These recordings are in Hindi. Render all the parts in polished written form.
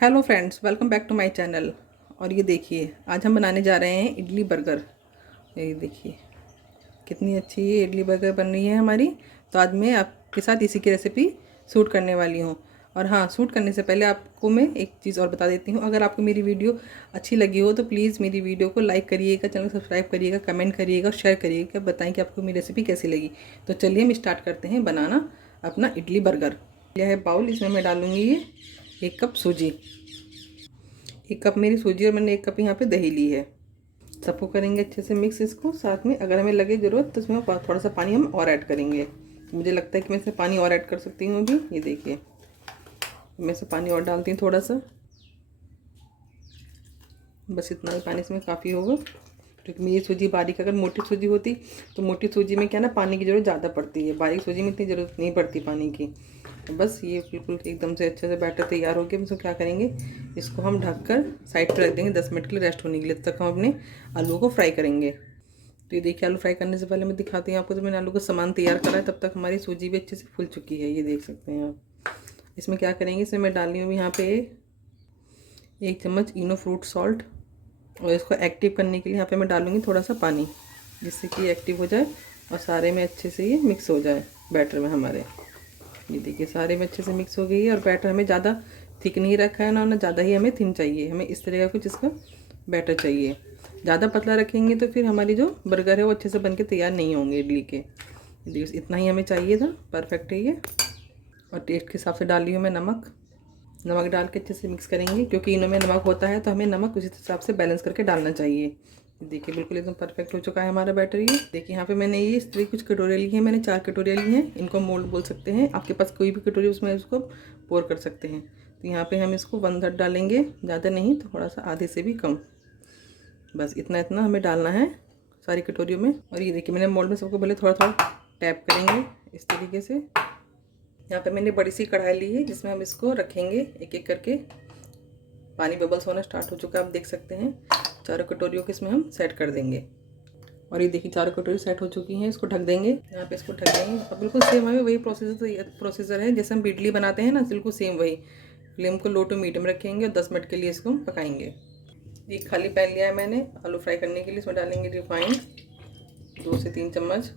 Hello friends, welcome back to my channel. और ये देखिए, आज हम बनाने जा रहे हैं इडली बर्गर। ये देखिए कितनी अच्छी ये इडली बर्गर बन रही है हमारी। तो आज मैं आपके साथ इसी की रेसिपी शूट करने वाली हूँ। और हाँ, शूट करने से पहले आपको मैं एक चीज़ और बता देती हूँ। अगर आपको मेरी वीडियो अच्छी लगी हो तो प्लीज़ मेरी वीडियो को लाइक करिएगा, चैनल सब्सक्राइब करिएगा, कमेंट करिएगा और शेयर करिएगा, बताएं कि आपको मेरी रेसिपी कैसी लगी। तो चलिए हम स्टार्ट करते हैं बनाना अपना इडली बर्गर। यह है बाउल, इसमें मैं डालूँगी ये 1 कप सूजी। 1 कप मेरी सूजी और मैंने 1 कप यहाँ पे दही ली है। सबको करेंगे अच्छे से मिक्स इसको। साथ में अगर हमें लगे ज़रूरत तो इसमें थोड़ा सा पानी हम और ऐड करेंगे। मुझे लगता है कि मैं इसमें पानी और ऐड कर सकती हूँ अभी। ये देखिए, मैं इसमें पानी और डालती हूँ थोड़ा सा। बस इतना ही पानी इसमें काफ़ी होगा, क्योंकि मेरी सूजी बारीक, अगर मोटी सूजी होती तो मोटी सूजी में क्या ना पानी की ज़रूरत ज़्यादा पड़ती है, बारीक सूजी में इतनी ज़रूरत नहीं पड़ती पानी की। तो बस ये बिल्कुल एकदम से अच्छे से बैटर तैयार हो गया। इसको क्या करेंगे, इसको हम ढककर साइड पर रख देंगे 10 मिनट के लिए रेस्ट होने के लिए। तब तक हम अपने आलू को फ्राई करेंगे। तो ये देखिए, आलू फ्राई करने से पहले मैं दिखाती हूँ आपको। तो मैंने आलू का सामान तैयार करा है, तब तक हमारी सूजी भी अच्छे से फूल चुकी है। ये देख सकते हैं आप। इसमें क्या करेंगे, इसमें मैं डाल रही हूँ यहाँ पे 1 चम्मच इनो फ्रूट सॉल्ट। और इसको एक्टिव करने के लिए यहाँ पे मैं डालूँगी थोड़ा सा पानी, जिससे कि एक्टिव हो जाए और सारे में अच्छे से ये मिक्स हो जाए बैटर में हमारे। ये देखिए, सारे में अच्छे से मिक्स हो गई है। और बैटर हमें ज़्यादा थिक नहीं रखा है ना ज़्यादा ही हमें थिन चाहिए। हमें इस तरह का कुछ इसका बैटर चाहिए। ज़्यादा पतला रखेंगे तो फिर हमारी जो बर्गर है वो अच्छे से बन के तैयार नहीं होंगे इडली के। देखिए, इतना ही हमें चाहिए था, परफेक्ट है ये। और टेस्ट के हिसाब से डाल रही हूँ मैं नमक। नमक डाल के अच्छे से मिक्स करेंगे, क्योंकि इनों में नमक होता है तो हमें नमक उसी हिसाब से बैलेंस करके डालना चाहिए। देखिए, बिल्कुल एकदम परफेक्ट हो चुका है हमारा बैटर। ये देखिए, यहाँ पे मैंने ये इस तरह कुछ कटोरियाँ ली हैं। मैंने 4 कटोरियाँ ली हैं। इनको मोल्ड बोल सकते हैं। आपके पास कोई भी कटोरी उसमें इसको पोर कर सकते हैं। तो यहाँ पे हम इसको 1/3 डालेंगे, ज़्यादा नहीं, थोड़ा सा आधे से भी कम। बस इतना इतना हमें डालना है सारी कटोरियों में। और ये देखिए, मैंने मोल्ड में सबको पहले थोड़ा थोड़ा टैप करेंगे इस तरीके से। यहाँ पे मैंने बड़ी सी कढ़ाई ली है, जिसमें हम इसको रखेंगे एक एक करके। पानी बबल्स होना स्टार्ट हो चुका है, आप देख सकते हैं। चारों कटोरियों को इसमें हम सेट कर देंगे। और ये देखिए, चारों कटोरी सेट हो चुकी हैं। इसको ढक देंगे, यहाँ पे इसको ढक देंगे। और बिल्कुल सेम हमें वही प्रोसीजर है जैसे हम इडली बनाते हैं ना, बिल्कुल सेम वही। फ्लेम को लो टू मीडियम रखेंगे और 10 मिनट के लिए इसको हम पकाएंगे। एक खाली पैन लिया है मैंने आलू फ्राई करने के लिए। इसमें डालेंगे रिफाइंड 2 से 3 चम्मच।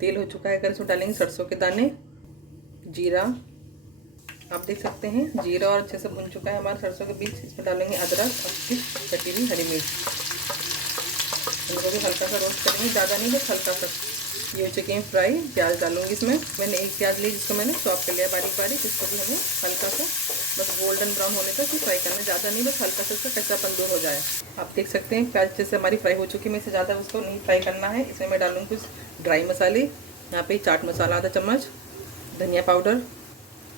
तेल हो चुका है, अगर इसमें डालेंगे सरसों के दाने, जीरा, आप देख सकते हैं जीरा और अच्छे से भुन चुका है हमारा सरसों के बीच। इसमें डालेंगे अदरक और कुछ कटी हुई हरी मिर्च। इनको भी हल्का सा रोस्ट करेंगे, ज़्यादा नहीं, बस हल्का सा। ये हो चुके हैं फ्राई। प्याज डालूंगी इसमें। मैंने एक प्याज ली, जिसको मैंने चॉप कर लिया बारीक बारीक। इसको भी हमें हल्का सा बस गोल्डन ब्राउन होने तक ही फ्राई करना, ज़्यादा नहीं, बस हल्का सा इसका कच्चापन दूर हो जाए। आप देख सकते हैं प्याज अच्छे से हमारी फ्राई हो चुकी है। मैं इससे ज़्यादा उसको नहीं फ्राई करना है। इसमें मैं डालूँगी कुछ ड्राई मसाले। यहाँ पे चाट मसाला आधा चम्मच, धनिया पाउडर,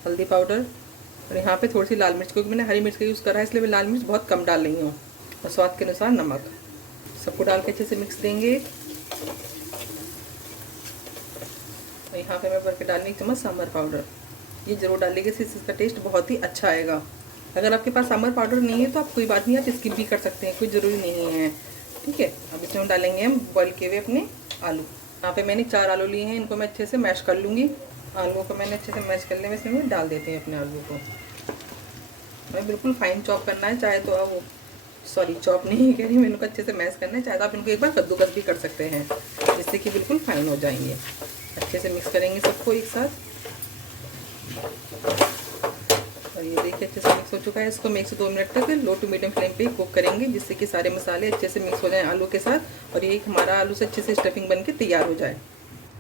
हल्दी पाउडर, और यहाँ पे थोड़ी सी लाल मिर्च, क्योंकि मैंने हरी मिर्च का यूज़ करा है इसलिए मैं लाल मिर्च बहुत कम डाल रही हूँ। और स्वाद के अनुसार नमक। सबको डाल के अच्छे से मिक्स देंगे। और यहाँ पे मैं भर के डालनी 1 चम्मच सांभर पाउडर। ये ज़रूर डालिएगा, इससे इसका टेस्ट बहुत ही अच्छा आएगा। अगर आपके पास सांभर पाउडर नहीं है तो आप कोई बात नहीं, आप स्किप भी कर सकते हैं, कोई ज़रूरी नहीं है। ठीक है, अब इसमें डालेंगे हम बॉयल किए हुए अपने आलू। यहाँ पे मैंने 4 आलू लिए हैं, इनको मैं अच्छे से मैश कर लूँगी। आलू को मैंने अच्छे से मैश कर लिया। इसमें डाल देते हैं अपने आलू को। हमें बिल्कुल फाइन चॉप करना है, चाहे तो आप चॉप नहीं कह रही मैं, इनको अच्छे से मैश करना है। चाहे तो आप इनको एक बार कद्दूकस भी कर सकते हैं, जिससे कि बिल्कुल फाइन हो जाएंगे। अच्छे से मिक्स करेंगे सबको एक साथ। और ये देखिए अच्छे से मिक्स हो चुका है। इसको 1 से 2 मिनट तक लो टू मीडियम फ्लेम पे कुक करेंगे, जिससे कि सारे मसाले अच्छे से मिक्स हो जाएं आलू के साथ। और ये हमारा आलू से अच्छे से स्टफिंग बन के तैयार हो जाए।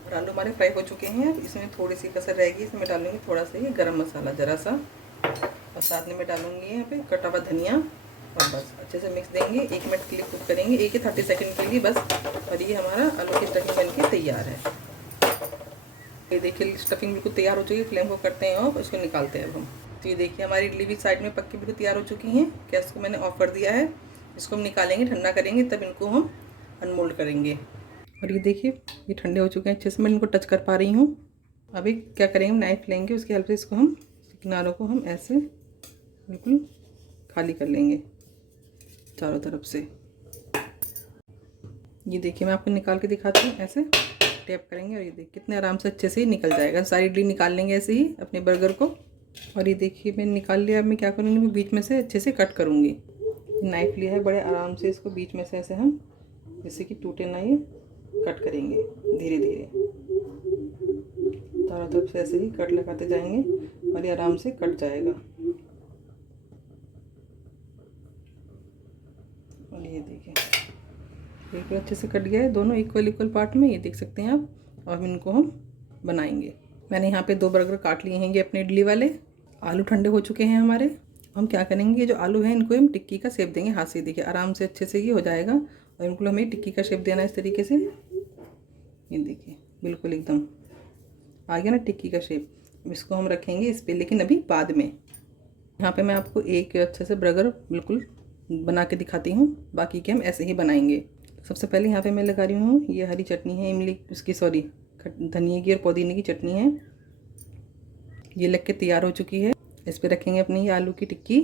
और आलू हमारे फ्राई हो चुके हैं। इसमें थोड़ी सी कसर रहेगी, इसमें डालूंगी थोड़ा सा ये गरम मसाला ज़रा सा। और साथ में मैं डालूंगी यहाँ पे कटा हुआ धनिया। और बस अच्छे से मिक्स देंगे। 1 मिनट के लिए कुक करेंगे, 1 या 30 सेकंड के लिए बस। और ये हमारा आलू की स्टफिंग बन के तैयार है। ये देखिए, स्टफिंग बिल्कुल तैयार हो चुकी है। फ्लेम को करते हैं ऑफ, इसको निकालते हैं अब हम। तो ये देखिए, हमारी इडली भी साइड में पक के बिल्कुल तैयार हो चुकी हैं। गैस को मैंने ऑफ कर दिया है। इसको हम निकालेंगे, ठंडा करेंगे, तब इनको हम अनमोल्ड करेंगे। और ये देखिए, ये ठंडे हो चुके हैं अच्छे से, मैं इनको टच कर पा रही हूँ। अभी क्या करेंगे, हम नाइफ लेंगे, उसकी हेल्प से इसको हम किनारों को हम ऐसे बिल्कुल खाली कर लेंगे चारों तरफ से। ये देखिए, मैं आपको निकाल के दिखाती हूँ। ऐसे टैप करेंगे और ये देखिए कितने आराम से अच्छे से ही निकल जाएगा। सारी इडली निकाल लेंगे ऐसे ही अपने बर्गर को। और ये देखिए मैंने निकाल लिया। अब मैं क्या करूँगी, मैं बीच में से अच्छे से कट करूँगी। नाइफ लिया है, बड़े आराम से इसको बीच में से ऐसे हम, जैसे कि टूटे ना ये, कट करेंगे धीरे धीरे। चारों तरफ से ऐसे ही कट लगाते जाएंगे और ये आराम से कट जाएगा। और ये देखिए बिल्कुल अच्छे से कट गया है, दोनों इक्वल इक्वल पार्ट में, ये देख सकते हैं आप। और इनको हम बनाएंगे। मैंने यहाँ पे 2 बर्गर काट लिए हैं ये अपने इडली वाले। आलू ठंडे हो चुके हैं हमारे। हम क्या करेंगे, जो आलू है इनको हम टिक्की का शेप देंगे हाथ से। देखिए आराम से अच्छे से ये हो जाएगा। और इनको हमें टिक्की का शेप देना है इस तरीके से। ये देखिए बिल्कुल एकदम आ गया ना टिक्की का शेप। इसको हम रखेंगे इस पर, लेकिन अभी बाद में। यहाँ पे मैं आपको एक अच्छे से बर्गर बिल्कुल बना के दिखाती हूँ, बाकी के हम ऐसे ही बनाएंगे। सबसे पहले यहाँ पे मैं लगा रही हूँ ये हरी चटनी है इमली, उसकी सॉरी धनिया की और पुदीने की चटनी है। ये लग के तैयार हो चुकी है। इस पर रखेंगे अपनी ये आलू की टिक्की।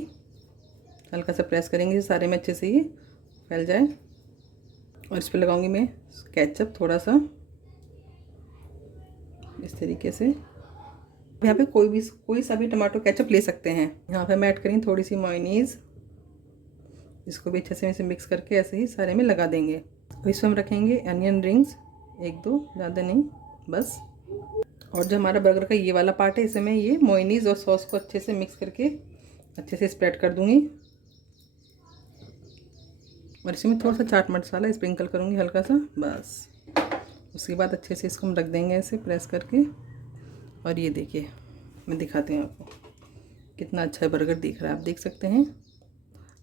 हल्का सा प्रेस करेंगे सारे में अच्छे से ये फैल जाए। और इस पर लगाऊंगी मैं केचप थोड़ा सा, इस तरीके से। यहाँ पे कोई सा भी टमाटो केचप ले सकते हैं। यहाँ पे मैं ऐड करेंगे थोड़ी सी मेयोनीज। इसको भी अच्छे से इसे मिक्स करके ऐसे ही सारे में लगा देंगे। और इसमें हम रखेंगे अनियन रिंग्स, 1-2, ज़्यादा नहीं, बस। और जो हमारा बर्गर का ये वाला पार्ट है, इसे मैं ये मेयोनीज और सॉस को अच्छे से मिक्स करके अच्छे से स्प्रेड कर दूँगी। और इसमें थोड़ा सा चाट मसाला स्प्रिंकल करूँगी हल्का सा, बस। उसके बाद अच्छे से इसको हम रख देंगे ऐसे प्रेस करके। और ये देखिए मैं दिखाती हूँ आपको कितना अच्छा बर्गर दिख रहा है, आप देख सकते हैं।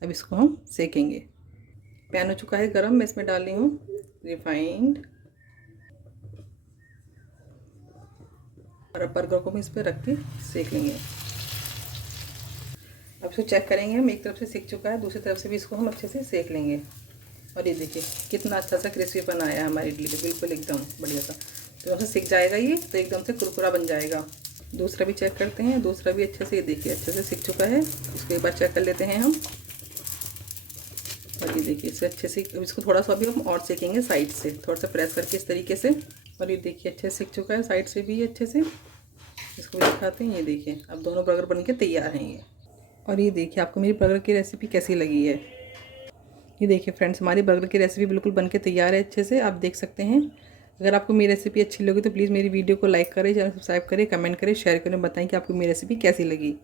अब इसको हम सेकेंगे। पैन हो चुका है गरम, मैं इसमें डाल रही हूँ रिफाइंड। और अब बर्गर को हम इस पर रख के सेक लेंगे। अब इसको चेक करेंगे हम, एक तरफ से सिक चुका है, दूसरी तरफ से भी इसको हम अच्छे से सेक लेंगे। और ये देखिए कितना अच्छा सा क्रिस्पीपन आया है हमारी इडली पे, बिल्कुल एकदम बढ़िया सा। तो जब से सिक जाएगा ये तो एकदम से कुरकुरा बन जाएगा। दूसरा भी चेक करते हैं, दूसरा भी अच्छे से, ये देखिए अच्छे से सिक चुका है। इसको एक बार चेक कर लेते हैं हम। और ये देखिए इसे अच्छे से, इसको थोड़ा सा भी हम और सेकेंगे साइड से, थोड़ा सा प्रेस करके इस तरीके से। और ये देखिए अच्छे से सिक चुका है साइड से भी ये अच्छे से। इसको भी दिखाते हैं। ये देखिए अब दोनों बर्गर बन के तैयार हैं ये। और ये देखिए आपको मेरी बर्गर की रेसिपी कैसी लगी है। ये देखिए फ्रेंड्स हमारी बर्गर की रेसिपी बिल्कुल बनके तैयार है अच्छे से, आप देख सकते हैं। अगर आपको मेरी रेसिपी अच्छी लगी तो प्लीज़ मेरी वीडियो को लाइक करें, चैनल सब्सक्राइब करें, कमेंट करें, शेयर करें, बताएं कि आपको मेरी रेसिपी कैसी लगी।